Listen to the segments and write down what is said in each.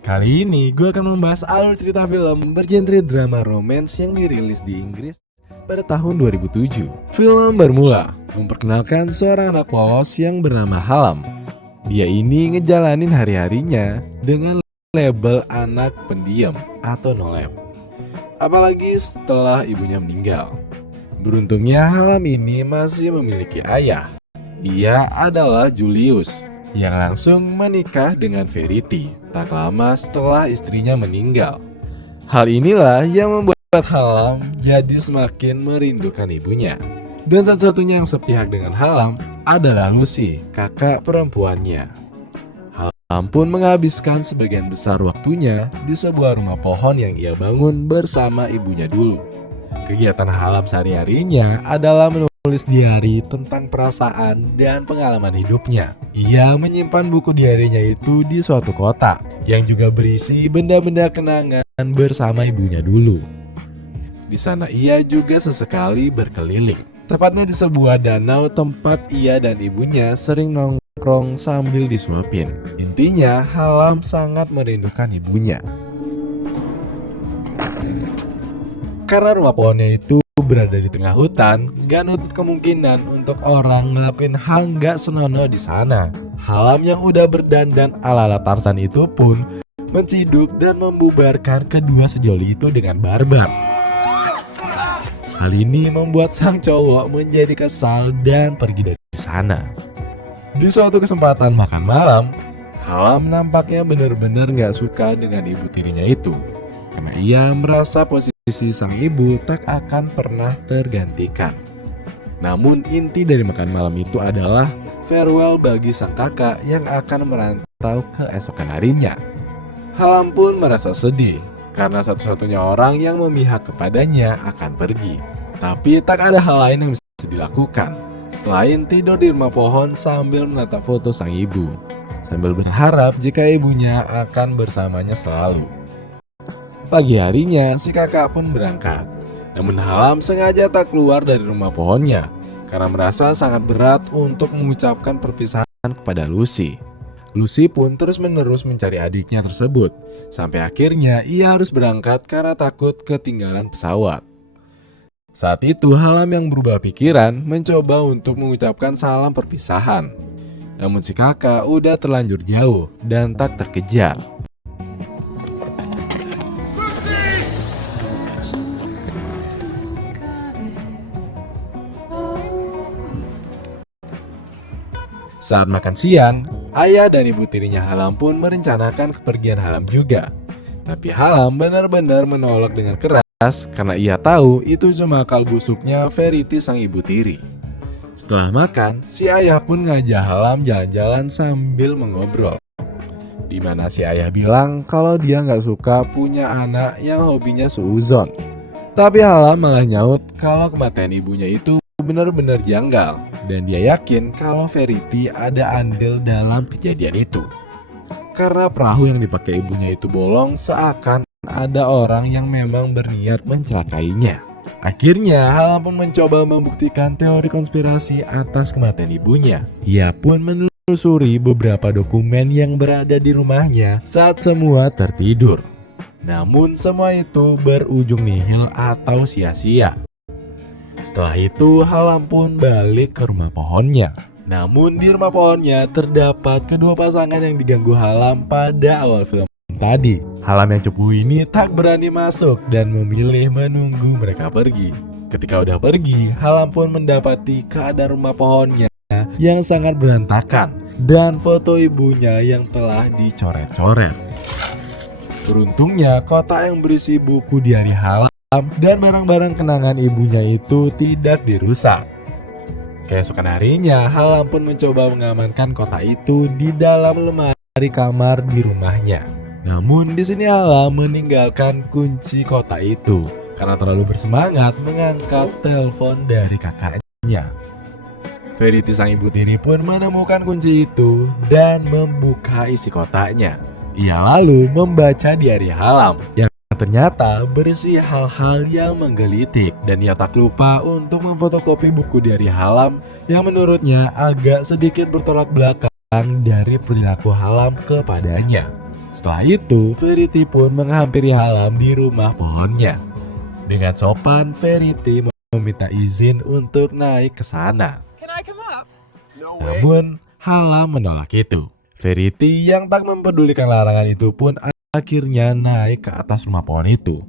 Kali ini gue akan membahas alur cerita film bergenre drama romance yang dirilis di Inggris pada tahun 2007. Film bermula memperkenalkan seorang anak polos yang bernama Hallam. Dia ini ngejalanin hari-harinya dengan label anak pendiam atau no lab. Apalagi setelah ibunya meninggal. Beruntungnya Hallam ini masih memiliki ayah. Ia adalah Julius yang langsung menikah dengan Verity tak lama setelah istrinya meninggal. Hal inilah yang membuat Hallam jadi semakin merindukan ibunya. Dan satu-satunya yang sepihak dengan Hallam adalah Lucy, kakak perempuannya. Hallam pun menghabiskan sebagian besar waktunya di sebuah rumah pohon yang ia bangun bersama ibunya dulu. Kegiatan Hallam sehari-harinya adalah menulis diari tentang perasaan dan pengalaman hidupnya. Ia menyimpan buku diarinya itu di suatu kotak yang juga berisi benda-benda kenangan bersama ibunya dulu. Di sana ia juga sesekali berkeliling, tepatnya di sebuah danau tempat ia dan ibunya sering nongkrong sambil disuapin. Intinya, Hallam sangat merindukan ibunya. Karena rumah pohonnya itu berada di tengah hutan, gak nutup kemungkinan untuk orang ngelakuin hal gak senonoh di sana. Hallam yang udah berdandan ala-ala Tarzan itu pun menciduk dan membubarkan kedua sejoli itu dengan barbar. Hal ini membuat sang cowok menjadi kesal dan pergi dari sana. Di suatu kesempatan makan malam, Hallam nampaknya benar-benar gak suka dengan ibu tirinya itu. Karena ia merasa posisi sang ibu tak akan pernah tergantikan. Namun inti dari makan malam itu adalah farewell bagi sang kakak yang akan merantau keesokan harinya. Hallam pun merasa sedih karena satu-satunya orang yang memihak kepadanya akan pergi. Tapi tak ada hal lain yang bisa dilakukan selain tidur di rumah pohon sambil menatap foto sang ibu, sambil berharap jika ibunya akan bersamanya selalu. Pagi harinya, si kakak pun berangkat. Namun Hallam sengaja tak keluar dari rumah pohonnya karena merasa sangat berat untuk mengucapkan perpisahan kepada Lucy. Lucy pun terus-menerus mencari adiknya tersebut, sampai akhirnya ia harus berangkat karena takut ketinggalan pesawat. Saat itu Hallam yang berubah pikiran mencoba untuk mengucapkan salam perpisahan. Namun si kakak udah terlanjur jauh dan tak terkejar. Saat makan siang, ayah dan ibu tirinya Hallam pun merencanakan kepergian Hallam juga. Tapi Hallam benar-benar menolak dengan keras karena ia tahu itu cuma akal busuknya Verity sang ibu tiri. Setelah makan, si ayah pun ngajak Hallam jalan-jalan sambil mengobrol. Dimana si ayah bilang kalau dia nggak suka punya anak yang hobinya suuzon. Tapi Hallam malah nyaut kalau kematian ibunya itu benar-benar janggal dan dia yakin kalau Verity ada andil dalam kejadian itu. Karena perahu yang dipakai ibunya itu bolong, seakan ada orang yang memang berniat mencelakainya. Akhirnya Hallam pun mencoba membuktikan teori konspirasi atas kematian ibunya. Ia pun menelusuri beberapa dokumen yang berada di rumahnya saat semua tertidur. Namun semua itu berujung nihil atau sia-sia. Setelah itu Hallam pun balik ke rumah pohonnya. Namun di rumah pohonnya terdapat kedua pasangan yang diganggu Hallam pada awal film tadi. Hallam yang cupu ini tak berani masuk dan memilih menunggu mereka pergi. Ketika udah pergi, Hallam pun mendapati keadaan rumah pohonnya yang sangat berantakan dan foto ibunya yang telah dicoret-coret. Beruntungnya kotak yang berisi buku diari Hallam dan barang-barang kenangan ibunya itu tidak dirusak. Keesokan harinya, Hallam pun mencoba mengamankan kotak itu di dalam lemari kamar di rumahnya. Namun di sini Hallam meninggalkan kunci kotak itu karena terlalu bersemangat mengangkat telepon dari kakaknya. Verity sang ibu tiri pun menemukan kunci itu dan membuka isi kotaknya. Ia lalu membaca diari Hallam yang ternyata berisi hal-hal yang menggelitik dan ia tak lupa untuk memfotokopi buku diari Hallam yang menurutnya agak sedikit bertolak belakang dari perilaku Hallam kepadanya. Setelah itu, Verity pun menghampiri Halam di rumah pohonnya. Dengan sopan, Verity meminta izin untuk naik ke sana. Namun, Halam menolak itu. Verity yang tak mempedulikan larangan itu pun akhirnya naik ke atas rumah pohon itu.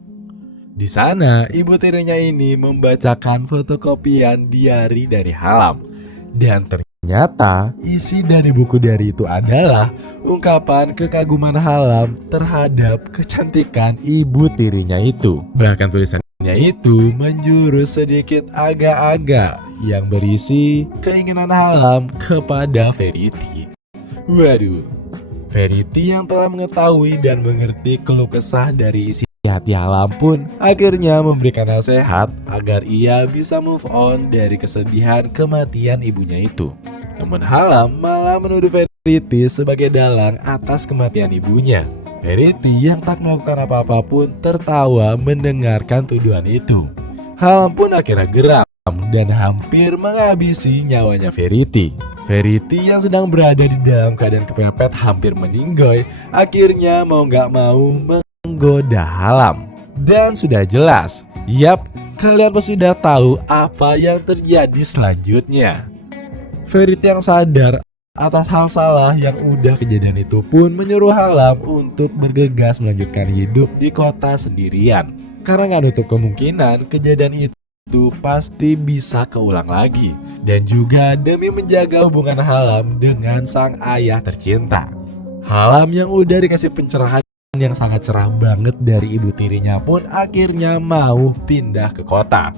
Di sana, ibu tirinya ini membacakan fotokopian diari dari Halam. Dan ternyata, isi dari buku diari itu adalah ungkapan kekaguman Halam terhadap kecantikan ibu tirinya itu. Bahkan tulisannya itu menjurus sedikit agak-agak yang berisi keinginan Halam kepada Verity. Waduh, Verity yang telah mengetahui dan mengerti keluh kesah dari isi hati Halam pun akhirnya memberikan nasihat agar ia bisa move on dari kesedihan kematian ibunya itu. Namun Halam malah menuduh Verity sebagai dalang atas kematian ibunya. Verity yang tak melakukan apa-apa pun tertawa mendengarkan tuduhan itu. Halam pun akhirnya geram dan hampir menghabisi nyawanya Verity. Verity yang sedang berada di dalam keadaan kepepet hampir meninggoy akhirnya mau gak mau menggoda Halam. Dan sudah jelas, yap, kalian pasti sudah tahu apa yang terjadi selanjutnya. Verity yang sadar atas hal salah yang udah kejadian itu pun menyuruh Halam untuk bergegas melanjutkan hidup di kota sendirian. Karena gak nutup kemungkinan kejadian itu pasti bisa keulang lagi. Dan juga demi menjaga hubungan Halam dengan sang ayah tercinta. Halam yang udah dikasih pencerahan yang sangat cerah banget dari ibu tirinya pun akhirnya mau pindah ke kota.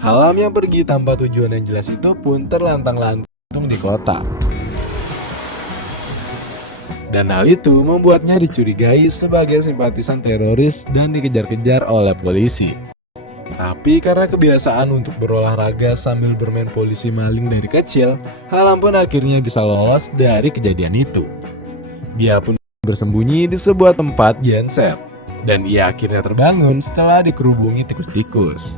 Halam yang pergi tanpa tujuan yang jelas itu pun terlantang-lantung di kota. Dan hal itu membuatnya dicurigai sebagai simpatisan teroris dan dikejar-kejar oleh polisi. Tapi karena kebiasaan untuk berolahraga sambil bermain polisi maling dari kecil, Halam pun akhirnya bisa lolos dari kejadian itu. Dia pun bersembunyi di sebuah tempat genset, dan ia akhirnya terbangun setelah dikerubungi tikus-tikus.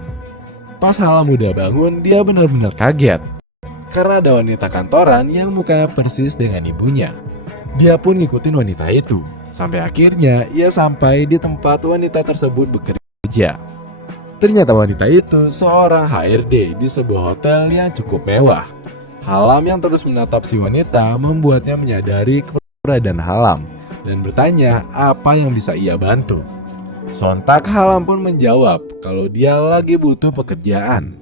Pas Halam udah bangun, dia benar-benar kaget karena ada wanita kantoran yang mukanya persis dengan ibunya. Dia pun ngikutin wanita itu, sampai akhirnya ia sampai di tempat wanita tersebut bekerja. Ternyata wanita itu seorang HRD di sebuah hotel yang cukup mewah. Halam yang terus menatap si wanita membuatnya menyadari keberadaan Halam dan bertanya apa yang bisa ia bantu. Sontak Halam pun menjawab kalau dia lagi butuh pekerjaan.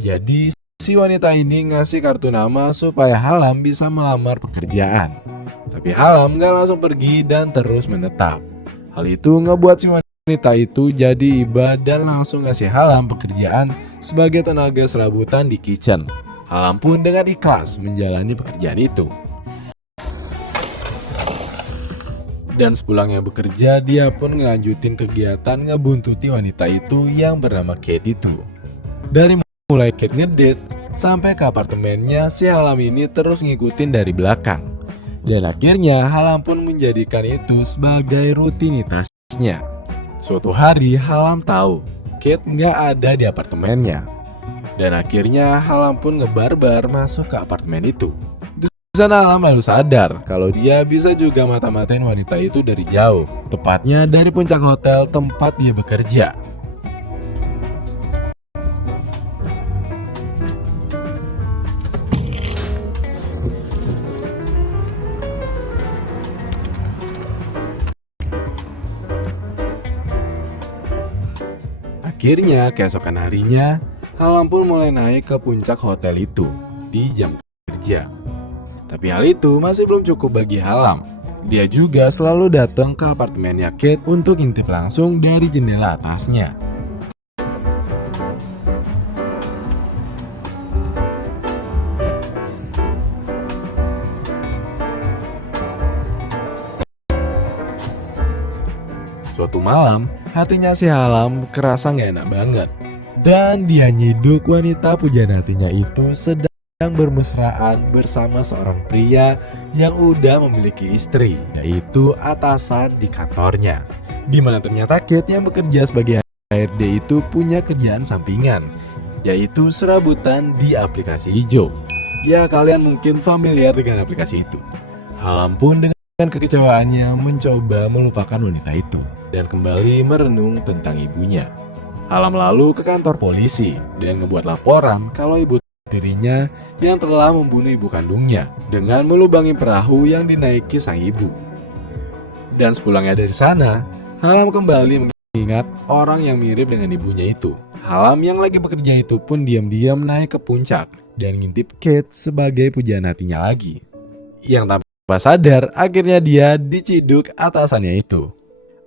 Jadi si wanita ini ngasih kartu nama supaya Halam bisa melamar pekerjaan. Tapi Halam gak langsung pergi dan terus menetap. Hal itu ngebuat si wanita itu jadi iba dan langsung ngasih Halam pekerjaan sebagai tenaga serabutan di kitchen. Halam pun dengan ikhlas menjalani pekerjaan itu. Dan sepulangnya bekerja, dia pun ngelanjutin kegiatan ngebuntuti wanita itu yang bernama Kate itu. Dari mulai Kate ngedate sampai ke apartemennya, si Halam ini terus ngikutin dari belakang. Dan akhirnya Halam pun menjadikan itu sebagai rutinitasnya. Suatu hari Halam tahu Kate nggak ada di apartemennya. Dan akhirnya Halam pun ngebarbar masuk ke apartemen itu. Di sana Halam baru sadar kalau dia bisa juga mata-matain wanita itu dari jauh, tepatnya dari puncak hotel tempat dia bekerja. Akhirnya keesokan harinya, Halam pun mulai naik ke puncak hotel itu di jam kerja. Tapi hal itu masih belum cukup bagi Halam. Dia juga selalu datang ke apartemennya Kate untuk ngintip langsung dari jendela atasnya. Suatu malam, hatinya si Halam kerasa gak enak banget. Dan dia nyiduk wanita pujaan hatinya itu sedang bermesraan bersama seorang pria yang udah memiliki istri, yaitu atasan di kantornya. Dimana ternyata Kate yang bekerja sebagai HRD itu punya kerjaan sampingan, yaitu serabutan di aplikasi hijau. Ya, kalian mungkin familiar dengan aplikasi itu. Halam pun dengan kekecewaannya mencoba melupakan wanita itu dan kembali merenung tentang ibunya. Halam lalu ke kantor polisi dan ngebuat laporan kalau ibu tirinya yang telah membunuh ibu kandungnya dengan melubangi perahu yang dinaiki sang ibu. Dan sepulangnya dari sana, Halam kembali mengingat orang yang mirip dengan ibunya itu. Halam yang lagi bekerja itu pun diam-diam naik ke puncak dan ngintip Kate sebagai pujaan hatinya lagi. Yang tanpa sadar, akhirnya dia diciduk atasannya itu.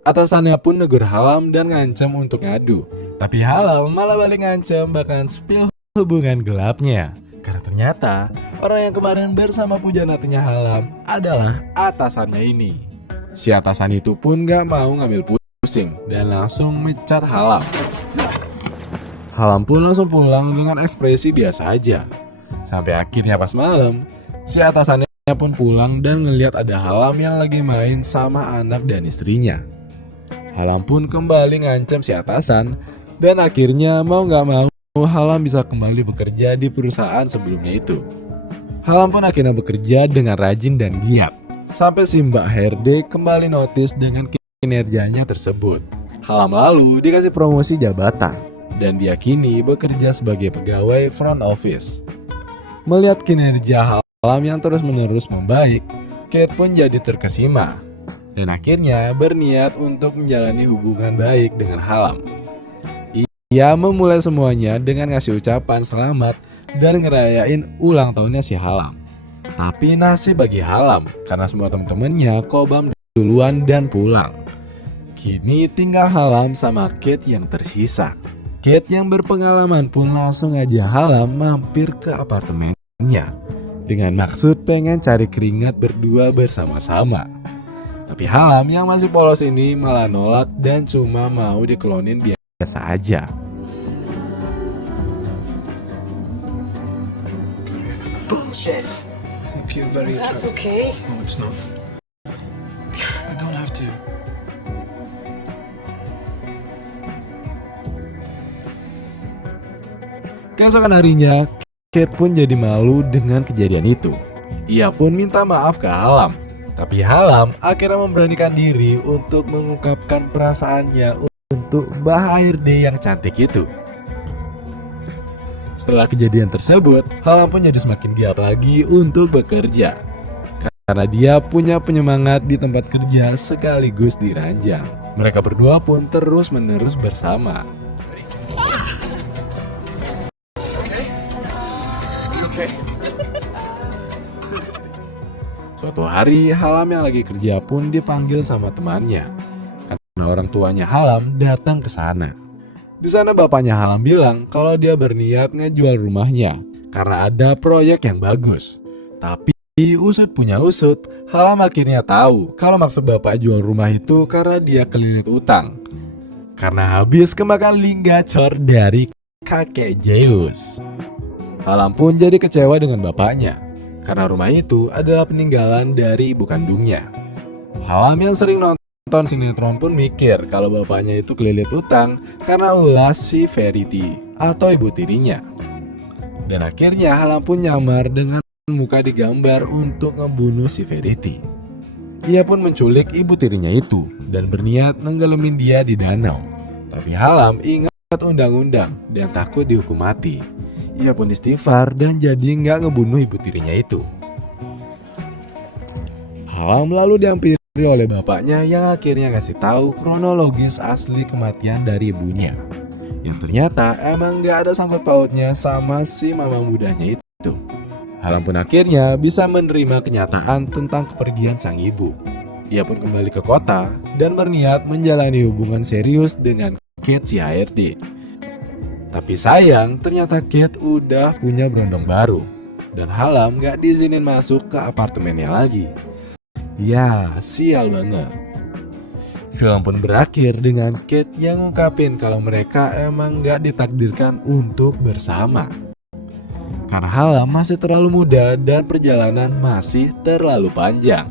Atasannya pun negur Halam dan ngancam untuk ngadu. Tapi Halam malah balik ngancam bahkan spill hubungan gelapnya. Karena ternyata orang yang kemarin bersama pujaan hatinya Halam adalah atasannya ini. Si atasan itu pun gak mau ngambil pusing dan langsung mecat Halam. Halam pun langsung pulang dengan ekspresi biasa aja. Sampai akhirnya pas malam, si atasannya pun pulang dan ngeliat ada Halam yang lagi main sama anak dan istrinya. Halam pun kembali ngancam si atasan dan akhirnya mau gak mau Halam bisa kembali bekerja di perusahaan sebelumnya itu. Halam pun akhirnya bekerja dengan rajin dan giat. Sampai si Mbak HRD kembali notice dengan kinerjanya tersebut. Halam lalu dikasih promosi jabatan dan dia kini bekerja sebagai pegawai front office. Melihat kinerja Halam yang terus-menerus membaik, Kate pun jadi terkesima dan akhirnya berniat untuk menjalani hubungan baik dengan Halam. Ia memulai semuanya dengan ngasih ucapan selamat dan ngerayain ulang tahunnya si Halam. Tapi nasib bagi Halam karena semua temen-temennya kobam duluan dan pulang. Kini tinggal Halam sama Kate yang tersisa. Kate yang berpengalaman pun langsung aja Halam mampir ke apartemennya dengan maksud pengen cari keringat berdua bersama-sama. Tapi Halam yang masih polos ini malah nolak dan cuma mau diklonin biasa aja. Bullshit. You're very That's attractive. okay. No, it's not. I don't have to. Keesokan harinya, Kate pun jadi malu dengan kejadian itu. Ia pun minta maaf ke Halam. Tapi Halam akhirnya memberanikan diri untuk mengungkapkan perasaannya untuk Mbak HRD yang cantik itu. Setelah kejadian tersebut, Halam pun jadi semakin giat lagi untuk bekerja. Karena dia punya penyemangat di tempat kerja sekaligus di ranjang. Mereka berdua pun terus-menerus bersama. Okay. Suatu hari, Halam yang lagi kerja pun dipanggil sama temannya. Karena orang tuanya Halam datang ke sana. Di sana bapaknya Halam bilang kalau dia berniat ngejual rumahnya karena ada proyek yang bagus. Tapi usut punya usut, Halam akhirnya tahu kalau maksud bapak jual rumah itu karena dia kelilit utang. Karena habis kemakan link gacor dari kakek Zeus. Halam pun jadi kecewa dengan bapaknya karena rumah itu adalah peninggalan dari ibu kandungnya. Halam yang sering nonton sinetron pun mikir kalau bapaknya itu kelilit utang karena ulah si Verity atau ibu tirinya. Dan akhirnya Halam pun nyamar dengan muka digambar untuk ngebunuh si Verity. Ia pun menculik ibu tirinya itu dan berniat nenggelamin dia di danau. Tapi Halam ingat undang-undang dan takut dihukum mati. Ia pun istighfar dan jadi nggak ngebunuh ibu tirinya itu. Halam lalu dihampiri oleh bapaknya yang akhirnya ngasih tahu kronologis asli kematian dari ibunya. Yang ternyata emang nggak ada sangkut pautnya sama si mama mudanya itu. Halam pun akhirnya bisa menerima kenyataan tentang kepergian sang ibu. Ia pun kembali ke kota dan berniat menjalani hubungan serius dengan Kate si HRD. Tapi sayang, ternyata Kate udah punya berondong baru dan Halam gak diizinin masuk ke apartemennya lagi. Ya, sial banget. Film pun berakhir dengan Kate yang ngungkapin kalau mereka emang gak ditakdirkan untuk bersama. Karena Halam masih terlalu muda dan perjalanan masih terlalu panjang.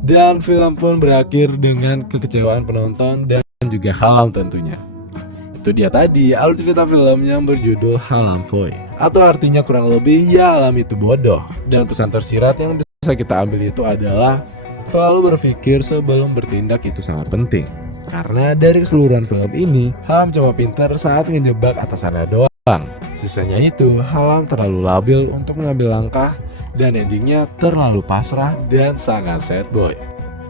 Dan film pun berakhir dengan kekecewaan penonton dan juga Halam tentunya. Itu dia tadi alur cerita film yang berjudul Halam Foy, atau artinya kurang lebih ya Halam itu bodoh. Dan pesan tersirat yang bisa kita ambil itu adalah Selalu berpikir sebelum bertindak itu sangat penting. Karena dari keseluruhan film ini, Hallam cuma pintar saat ngejebak atasannya doang. Sisanya itu, Hallam terlalu labil untuk mengambil langkah dan endingnya terlalu pasrah dan sangat sad boy.